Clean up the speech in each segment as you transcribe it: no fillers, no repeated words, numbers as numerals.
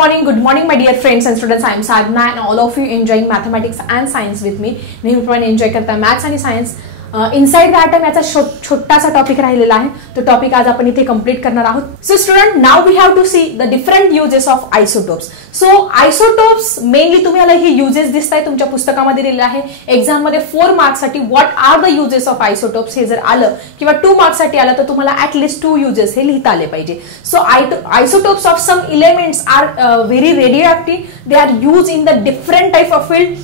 good morning, my dear friends and students. I am Sadhana and all of you enjoying mathematics and science with me. नेहमीप्रमाणे enjoy करता maths आणि science. Inside the item याचा छोटासा topic राहिलेला आहे. तो topic आज आपण इथे कंप्लीट करणार आहोत. So student, now we have to see the different uses of isotopes. So isotopes mainly तुम्हाला हे युजेस दिसताय तुमच्या पुस्तकामध्ये दिलेले आहे. एक्झाम मध्ये 4 मार्क्स साठी what are the uses of isotopes हे जर आलं किंवा 2 मार्क्स साठी आलं तर तुम्हाला ॲटलिस्ट 2 युजेस हे लिहिता आले पाहिजे. So isotopes of some elements are very radioactive. They are use in the different type of field.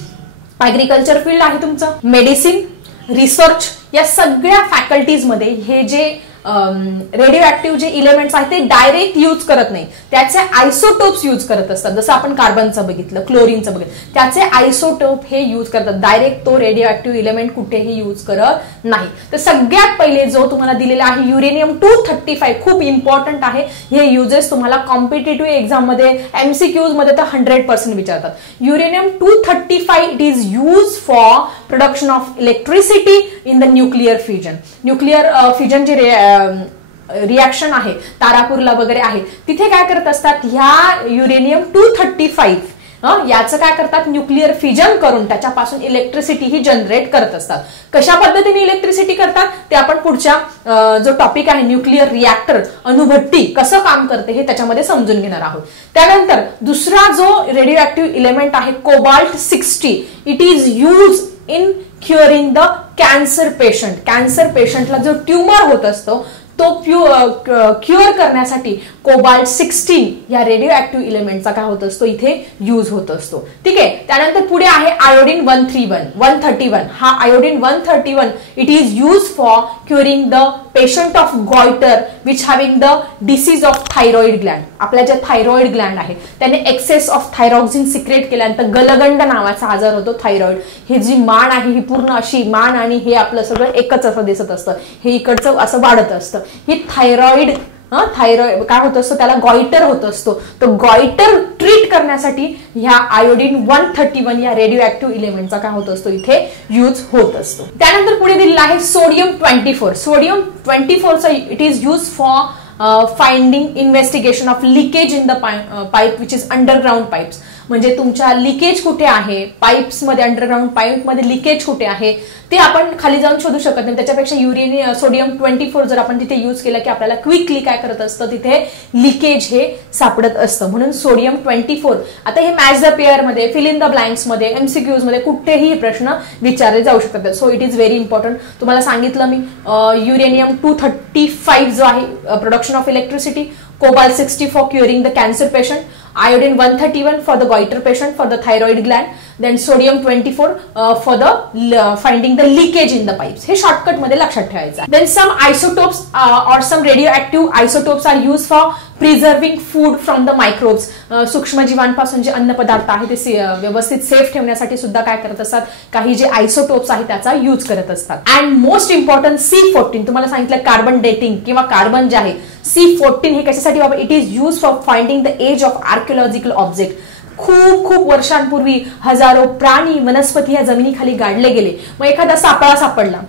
Agriculture field आहे तुमचं, मेडिसिन, रिसर्च, या सगळ्या फॅकल्टीज मध्ये हे जे रेडिओ ऍक्टिव्ह जे इलेमेंट्स आहेत ते डायरेक्ट यूज करत नाही, त्याचे आयसोटोप्स यूज करत असतात. जसं आपण कार्बनचं बघितलं, क्लोरीनचं बघितलं, त्याचे आयसोटोप हे यूज करतात. डायरेक्ट तो रेडिओ ऍक्टिव्ह इलेमेंट कुठेही यूज करत नाही. तर सगळ्यात पहिले जो तुम्हाला दिलेला आहे युरेनियम 235, खूप इम्पॉर्टंट आहे. हे युजेस तुम्हाला कॉम्पिटेटिव्ह एक्झाम मध्ये एमसीक्यूज मध्ये तर 100% विचारतात. Uranium 235 it is use for production of electricity in the nuclear fusion. Nuclear fusion जे रिएक्शन आहे तारापूरला वगैरे आहे तिथे काय करत असतात, ह्या युरेनियम 235 याचं काय करतात, न्यूक्लियर फ्युजन करून त्याच्यापासून इलेक्ट्रिसिटी ही जनरेट करत असतात. कशा पद्धतीने इलेक्ट्रिसिटी करतात ते आपण पुढच्या जो टॉपिक आहे न्यूक्लियर रिएक्टर, अणुभट्टी कसं काम करते हे त्याच्यामध्ये समजून घेणार आहोत. त्यानंतर दुसरा जो रेडिओ ऍक्टिव्ह इलेमेंट आहे cobalt 60, it is use in curing the cancer patient. Cancer पेशंटला जो ट्युमर होत असतो तो क्युअर करण्यासाठी कोबाल्ट 16 या रेडिओ ऍक्टिव्ह इलेमेंटचा काय होत असतो, इथे यूज होत असतो. ठीक आहे. त्यानंतर पुढे आहे आयोडीन 131. हा iodine 131 it is use for curing the patient of goitre which having the disease of thyroid Gland. आपल्या जे थायरॉइड ग्लँड आहे त्याने एक्सेस ऑफ थायरॉक्सिन सिक्रेट केल्यानंतर गलगंड नावाचा आजार होतो थायरॉइड. हे जी मान आहे ही पूर्ण अशी मान आणि हे आपलं सगळं एकच असं दिसत असतं, हे इकडचं असं वाढत असतं. ही थायरॉइड काय होत असतो, त्याला गॉयटर होत असतो. तो गॉयटर ट्रीट करण्यासाठी ह्या आयोडीन 131 या रेडिओ ऍक्टिव्ह इलेमेंटचा काय होत असतो, इथे यूज होत असतो. त्यानंतर पुढे दिलेला आहे sodium 24. Sodium 24 it is use for finding investigation of leakage in the pipe which is underground pipes. म्हणजे तुमच्या लिकेज कुठे आहे, पाईप्स मध्ये, अंडरग्राउंड पाईप मध्ये लिकेज कुठे आहे ते आपण खाली जाऊन शोधू शकत नाही. त्याच्यापेक्षा सोडियम 24 जर आपण तिथे यूज केलं की आपल्याला क्विकली काय करत असतं, तिथे लिकेज हे सापडत असतं. म्हणून सोडियम 24. आता हे मॅच द पेअर मध्ये, फिल इन द ब्लँक्स मध्ये, एमसीक्यूज मध्ये कुठेही प्रश्न विचारले जाऊ शकतात. So it is very important. तुम्हाला सांगितलं मी युरेनियम 235 जो आहे production of electricity, cobalt 60 for curing the cancer patient, iodine 131 for the goiter patient for the thyroid gland, then sodium 24 for the finding the leakage in the pipes. हे shortcut मध्ये लक्षात ठेवायचं आहे. Then some isotopes or some radioactive isotopes are used for preserving food from the microbes. सूक्ष्मजीवांपासून जे अन्न पदार्थ आहे ते व्यवस्थित सेफ ठेवण्यासाठी सुद्धा काय करत असतात, काही जे आयसोटोप्स आहेत त्याचा यूज करत असतात. अँड मोस्ट इम्पॉर्टंट C14, तुम्हाला सांगितलं कार्बन डेटिंग किंवा कार्बन जे आहे C14 हे कशासाठी बाबा, it is use for finding the age of archaeological object. खूप वर्षांपूर्वी हजारो प्राणी वनस्पती या जमिनीखाली गाडले गेले. मग एखादा सापळा सापडला,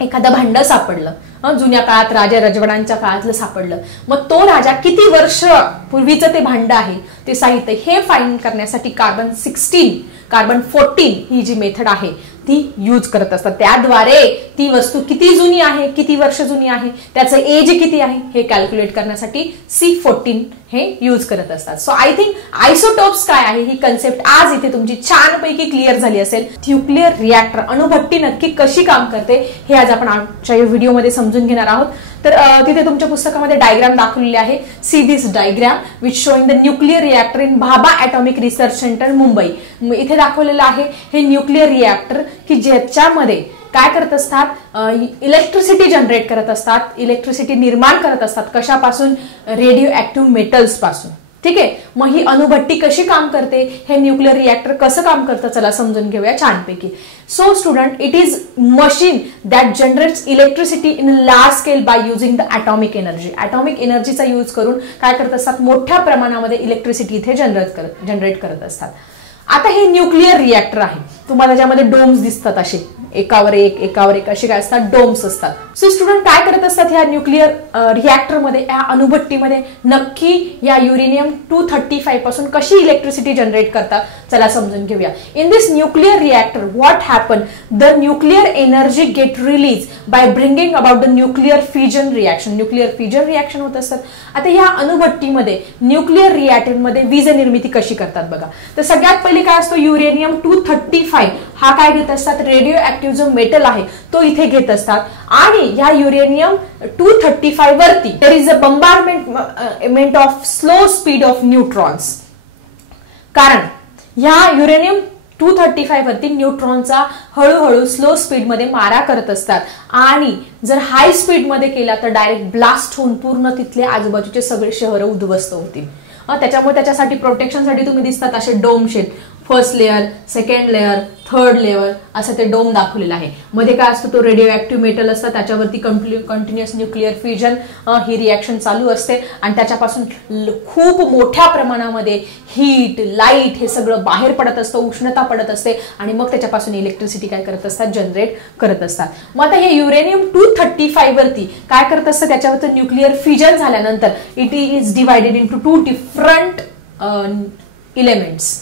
एखादं भांड सापडलं, जुन्या काळात राजा राजवडांच्या काळातलं सापडलं, मग तो राजा किती वर्ष पूर्वीचं ते भांड आहे ते साहित्य हे फाइंड करण्यासाठी कार्बन 16, कार्बन 14 ही जी मेथड आहे ती यूज करत असतात. त्याद्वारे ती वस्तू किती जुनी आहे, किती वर्ष जुनी आहे, त्याचं एज किती आहे हे कॅल्क्युलेट करण्यासाठी C14 हे यूज करत असतात. सो आय थिंक आयसोटोप्स काय आहे ही कन्सेप्ट आज इथे तुमची छानपैकी क्लिअर झाली असेल. न्यूक्लियर रिएक्टर, अणुभट्टी नक्की कशी काम करते हे आज आपण आजच्या व्हिडिओमध्ये समजून घेणार आहोत. तर तिथे तुमच्या पुस्तकामध्ये डायग्राम दाखवलेली आहे. See this diagram which showing the nuclear reactor in Bhabha atomic research centre Mumbai. इथे दाखवलेलं आहे हे न्यूक्लियर रिएक्टर की ज्याच्यामध्ये काय करत असतात, इलेक्ट्रिसिटी जनरेट करत असतात, इलेक्ट्रिसिटी निर्माण करत असतात. कशापासून, रेडिओ ऍक्टिव्ह मेटल्स पासून. ठीक आहे. मग ही अणुभट्टी कशी काम करते, हे न्यूक्लियर रिएक्टर कसं काम करतं चला समजून घेऊया छानपैकी. So student, it is machine that generates electricity in large scale by using the atomic energy. Atomic एनर्जीचा यूज करून काय करत असतात, मोठ्या प्रमाणामध्ये इलेक्ट्रिसिटी इथे जनरेट करत असतात. आता हे न्यूक्लिअर रिएक्टर आहे, तुम्हाला त्याच्यामध्ये डोम्स दिसतात असे एकावर एक असे काय असतात, डोम्स असतात. सो स्टुडंट काय करत असतात ह्या न्यूक्लिअर रिएक्टरमध्ये, या अणुभट्टीमध्ये नक्की या युरेनियम 235 पासून कशी इलेक्ट्रिसिटी जनरेट करतात चला समजून घेऊया. In this nuclear reactor what happen, the nuclear energy get release by bringing about the nuclear fusion reaction. Nuclear fusion reaction होत असतात. आता या अणुभट्टीमध्ये न्यूक्लिअर रिएक्टरमध्ये वीज निर्मिती कशी करतात बघा. तर सगळ्यात पहिली काय असतो, युरेनियम 235 हा काय घेत असतात, रेडिओ ऍक्टिव्ह जो मेटल आहे तो इथे घेत असतात आणि या युरेनियम 235 वरती there is a bombardment of slow speed of neutrons. कारण या युरेनियम 235 वरती न्यूट्रॉनचा हळूहळू स्लो स्पीड मध्ये मारा करत असतात आणि जर हाय स्पीड मध्ये केला तर डायरेक्ट ब्लास्ट होऊन पूर्ण तिथले आजूबाजूचे सगळे शहर उद्ध्वस्त होतील. त्याच्यामुळे त्याच्यासाठी प्रोटेक्शनसाठी तुम्ही दिसतात असे dome shell, first layer, second layer, third layer असं ते डोम दाखवलेलं आहे. मध्ये काय असतं, तो रेडिओ ऍक्टिव्ह मेटल असतं, त्याच्यावरती कंटिन्युअस न्यूक्लिअर फ्युजन ही रिएक्शन चालू असते आणि त्याच्यापासून खूप मोठ्या प्रमाणामध्ये हीट, लाईट हे सगळं बाहेर पडत असतं, उष्णता पडत असते आणि मग त्याच्यापासून इलेक्ट्रिसिटी काय करत असतात, जनरेट करत असतात. मग आता हे युरेनियम 235 वरती काय करत असतं, त्याच्यावरचं न्यूक्लिअर फ्युजन झाल्यानंतर it is divided into 2 different elements.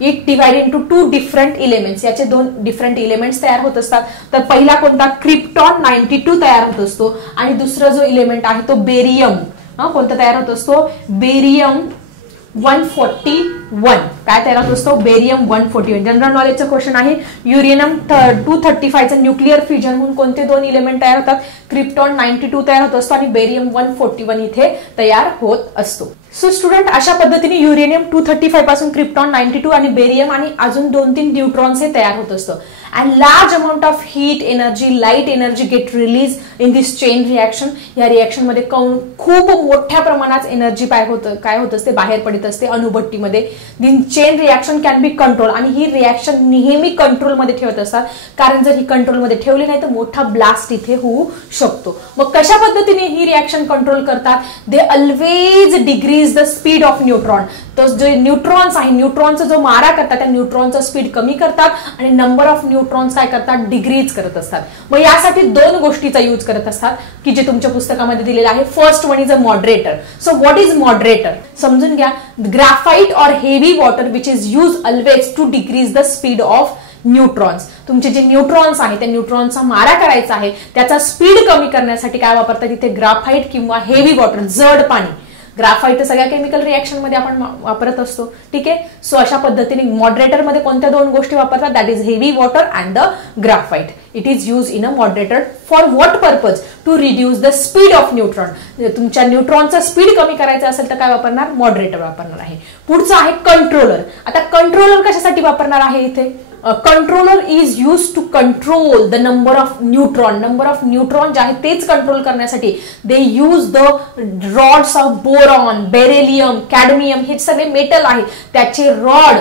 It divided into 2 different elements. याचे 2 डिफरंट एलिमेंट्स तयार होत असतात. तर पहिला कोणता, क्रिप्टॉन 92 तयार होत असतो आणि दुसरा जो एलिमेंट आहे तो बेरियम, कोणता तयार होत असतो, बेरियम 141. काय तयार होत असतो, बेरियम 141. जनरल नॉलेजचा क्वेश्चन आहे. युरेनियम 235 चं न्यूक्लिअर फ्युजन म्हणून कोणते 2 एलिमेंट तयार होतात, क्रिप्टॉन 92 तयार होत असतो आणि बेरियम 141 इथे तयार होत असतो. सो स्टुडंट अशा पद्धतीने युरेनियम 235 पासून क्रिप्टॉन 92 आणि बेरियम आणि अजून 2-3 न्यूट्रॉन्स हे तयार होत असतं. And large amount of heat energy, light energy get release in this chain reaction. या रिएक्शन मध्ये खूप मोठ्या प्रमाणात एनर्जी काय होत असते, बाहेर पडत असते अणुभट्टीमध्ये. दिन chain reaction can be control आणि ही रिएक्शन नेहमी कंट्रोलमध्ये ठेवत असतात, कारण जर ही कंट्रोलमध्ये ठेवली नाही तर मोठा ब्लास्ट इथे होऊ शकतो. मग कशा पद्धतीने ही रिएक्शन कंट्रोल करतात, they always decrease the speed of neutron. तो जे न्यूट्रॉन्स आहे, न्यूट्रॉनचा जो मारा करतात त्या न्यूट्रॉनचा स्पीड कमी करतात आणि नंबर ऑफ न्यूट्रॉन्स काय करतात, डिक्रीज करत असतात. मग यासाठी 2 गोष्टीचा यूज करत असतात की जे तुमच्या पुस्तकामध्ये दिलेलं आहे. First one is a moderator. So what is moderator समजून घ्या. ग्राफाइट और heavy water which is use always to decrease the speed of neutrons. तुमचे जे न्यूट्रॉन्स आहे त्या न्यूट्रॉनचा मारा करायचा आहे, त्याचा स्पीड कमी करण्यासाठी काय वापरतात इथे, ग्राफाइट किंवा हेवी वॉटर, जड पाणी. ग्राफाइट सगळ्या केमिकल रिएक्शन मध्ये आपण वापरत असतो. ठीक आहे. सो अशा पद्धतीने मॉडरेटर मध्ये कोणत्या 2 गोष्टी वापरतात, that is heavy water and the graphite. It is use in a moderator for what purpose, to reduce the speed of neutron. तुमच्या न्यूट्रॉनचा स्पीड कमी करायचा असेल तर काय वापरणार, मॉडरेटर वापरणार आहे. पुढचं आहे कंट्रोलर. आता कंट्रोलर कशासाठी वापरणार आहे इथे, controller is use to control the number of neutron. Number of neutron जे आहे तेच कंट्रोल करण्यासाठी they use the rods of boron, beryllium, cadmium, हे सगळे मेटल आहे त्याचे रॉड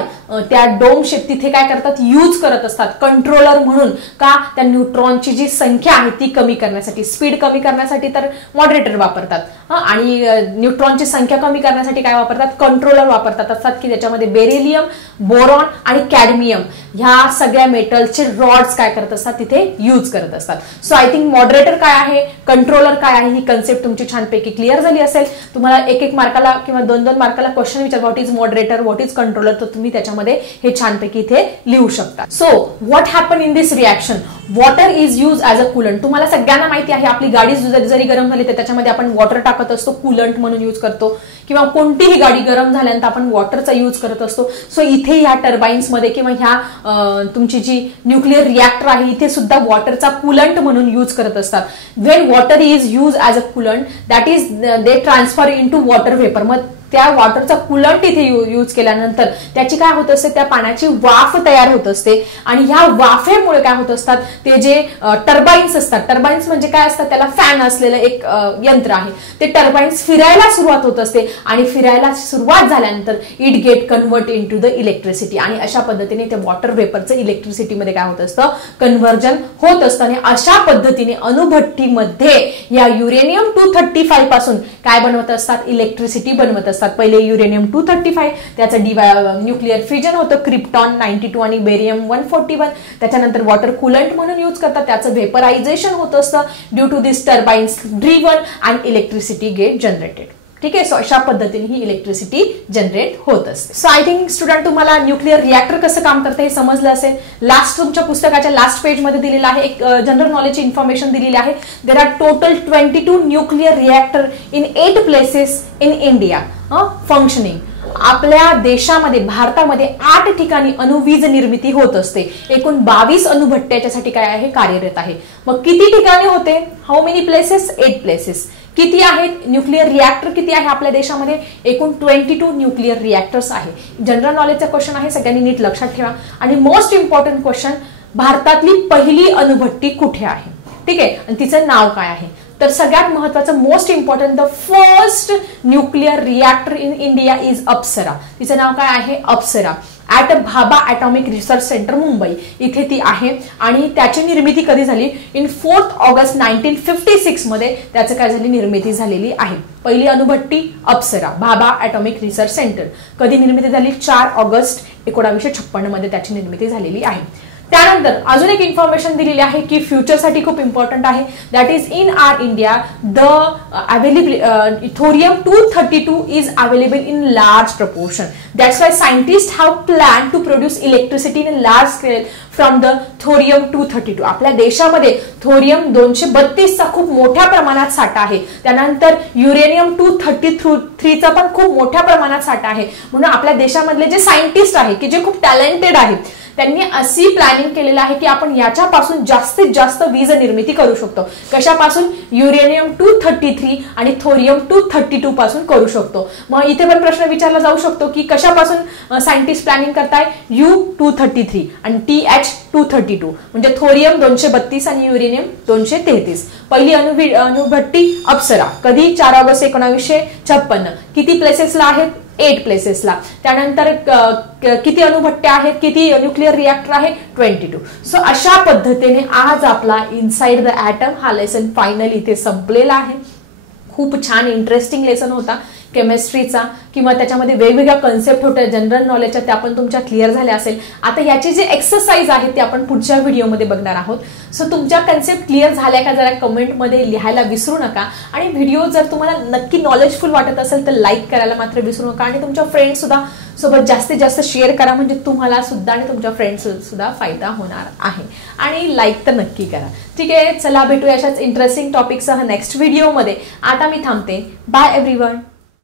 त्या डोम शेप तिथे काय करतात, यूज करत असतात कंट्रोलर म्हणून. का, त्या न्यूट्रॉनची जी संख्या आहे ती कमी करण्यासाठी, स्पीड कमी करण्यासाठी तर मॉडरेटर वापरतात आणि न्यूट्रॉनची संख्या कमी करण्यासाठी काय वापरतात, कंट्रोलर वापरतात असतात की त्याच्यामध्ये बेरिलियम, बोरॉन आणि कॅडमियम ह्या सगळ्या मेटलचे रॉड्स काय करत असतात तिथे यूज करत असतात. सो आय थिंक मॉडरेटर काय आहे, कंट्रोलर काय आहे, ही कन्सेप्ट तुमची छानपैकी क्लिअर झाली असेल. तुम्हाला 1-1 मार्काला किंवा 2-2 मार्काला क्वेश्चन विचार, what is moderator, what is controller, तर तुम्ही त्याच्यामध्ये हे छानपैकी इथे लिहू शकता. So what happen in this reaction, water is use as a coolant. तुम्हाला सगळ्यांना माहिती आहे आपली गाडी जरी गरम झाली तर त्याच्यामध्ये आपण वॉटर टाकत असतो, कूलंट म्हणून यूज करतो. किंवा कोणतीही गाडी गरम झाल्यानंतर आपण वॉटरचा यूज करत असतो. सो इथे ह्या टर्बाइन्स मध्ये किंवा ह्या तुमची जी न्यूक्लिअर रिएक्टर आहे इथे सुद्धा वॉटरचा कूलंट म्हणून यूज करत असतात. When water is use as a coolant, that is they transfer into water vapour. मग त्या वॉटरचा कूलंट इथे यूज केल्यानंतर त्याची काय होत असते, त्या पाण्याची वाफ तयार होत असते आणि ह्या वाफेमुळे काय होत असतात, ते जे टर्बाईन्स असतात, टर्बाईन्स म्हणजे काय असतात, त्याला फॅन असलेलं एक यंत्र आहे, ते टर्बाईन्स फिरायला सुरुवात होत असते आणि फिरायला सुरुवात झाल्यानंतर it get convert into the electricity आणि अशा पद्धतीने ते वॉटर वेपरचं इलेक्ट्रिसिटीमध्ये काय होत असतं, कन्व्हर्जन होत असतं आणि अशा पद्धतीने अणुभट्टीमध्ये या युरेनियम 235 पासून काय बनवत असतात, इलेक्ट्रिसिटी बनवत असतात. पहिले युरेनियम 235 त्याचं न्यूक्लिअर फ्युजन होतं, क्रिप्टॉन 92 आणि बेरियम 141, त्याच्यानंतर वॉटर कुलंट म्हणून यूज करतात, त्याचं व्हेपरायझेशन होत असतं due to this turbines driven and electricity get generated. ठीक आहे, सो अशा पद्धतीने ही इलेक्ट्रिसिटी जनरेट होत असते. सो आय थिंक स्टुडंट तुम्हाला न्यूक्लिअर रिएक्टर कसं काम करतं हे समजलं असेल. लास्ट तुमच्या पुस्तकाच्या लास्ट पेज मध्ये दिलेलं आहे, एक जनरल नॉलेजची इन्फॉर्मेशन दिलेली आहे. There are total 22 nuclear reactor in 8 places in India functioning. आपल्या देशामध्ये भारतामध्ये 8 ठिकाणी अणुवीज निर्मिती होत असते. एकूण 22 अणुभट्टी याच्यासाठी काय आहे, कार्यरत आहे. मग किती ठिकाणी होते, हाऊ मेनी प्लेसेस, 8 प्लेसेस. किती आहेत न्यूक्लिअर रिएक्टर, किती आहे आपल्या देशामध्ये, एकूण 22 न्यूक्लिअर रिएक्टर्स आहे. जनरल नॉलेजचा क्वेश्चन आहे, सगळ्यांनी नीट लक्षात ठेवा. आणि मोस्ट इम्पॉर्टंट क्वेश्चन, भारतातली पहिली अणुभट्टी कुठे आहे, ठीक आहे, आणि तिचं नाव काय आहे. तर सगळ्यात महत्वाचं most important, the first nuclear reactor in India is Apsara. तिचं नाव काय आहे, Apsara, at Bhabha atomic research centre Mumbai इथे ती आहे. आणि त्याची निर्मिती कधी झाली, इन 4 ऑगस्ट 1956 मध्ये त्याचं काय झाली, निर्मिती झालेली आहे. पहिली अणुभट्टी अप्सरा, भाभा ॲटॉमिक रिसर्च सेंटर. कधी निर्मिती झाली, 4 ऑगस्ट 1956 मध्ये त्याची निर्मिती झालेली आहे. त्यानंतर अजून एक इन्फॉर्मेशन दिलेली आहे की फ्युचरसाठी खूप इम्पॉर्टंट आहे. That is in our India the thorium 232 is available in large proportion. That's why scientist have plan to produce electricity in large scale from the thorium 232. आपल्या देशामध्ये थोरियम 232 चा खूप मोठ्या प्रमाणात साठा आहे. त्यानंतर युरेनियम 233 चा पण खूप मोठ्या प्रमाणात साठा आहे. म्हणून आपल्या देशामधले जे सायंटिस्ट आहेत की जे खूप टॅलेंटेड आहेत, त्यांनी अशी प्लॅनिंग केलेलं आहे की आपण याच्यापासून जास्तीत जास्त वीज निर्मिती करू शकतो. कशापासून, युरेनियम 233 आणि थोरियम 232 पासून करू शकतो. मग इथे पण प्रश्न विचारला जाऊ शकतो की कशापासून सायंटिस्ट प्लॅनिंग करताय, U233 आणि TH232 म्हणजे थोरियम 232 आणि युरेनियम 233. पहिली अणुभट्टी अप्सरा, कधी, 4 ऑगस्ट 1956. किती प्लेसेसला आहेत, 8 प्लेसेसला. त्यानंतर किती अणुभट्ट्या आहेत, किती न्यूक्लिअर रिएक्टर आहे, 22. सो अशा पद्धतीने आज आपला इनसाइड द ॲटम हा लेसन फायनली इथे संपलेला आहे. खूप छान इंटरेस्टिंग लेसन होता केमिस्ट्रीचा, किंवा त्याच्यामध्ये वेगवेगळ्या कन्सेप्ट होत्या जनरल नॉलेजच्या, त्या पण तुमच्या क्लिअर झाल्या असेल. आता याची जे एक्सरसाइज आहे ते आपण पुढच्या व्हिडिओमध्ये बघणार आहोत. सो तुमच्या कन्सेप्ट क्लिअर झाल्या का जरा कमेंटमध्ये लिहायला विसरू नका. आणि व्हिडिओ जर तुम्हाला नक्की नॉलेजफुल वाटत असेल तर लाईक करायला मात्र विसरू नका. आणि तुमच्या फ्रेंड्स सुद्धा सोबत जास्तीत जास्त शेअर करा, म्हणजे तुम्हाला सुद्धा आणि तुमच्या फ्रेंड्स सुद्धा फायदा होणार आहे. आणि लाईक तर नक्की करा. ठीक आहे, चला भेटूया अशाच इंटरेस्टिंग टॉपिकसह नेक्स्ट व्हिडिओमध्ये. आता मी थांबते. Bye everyone.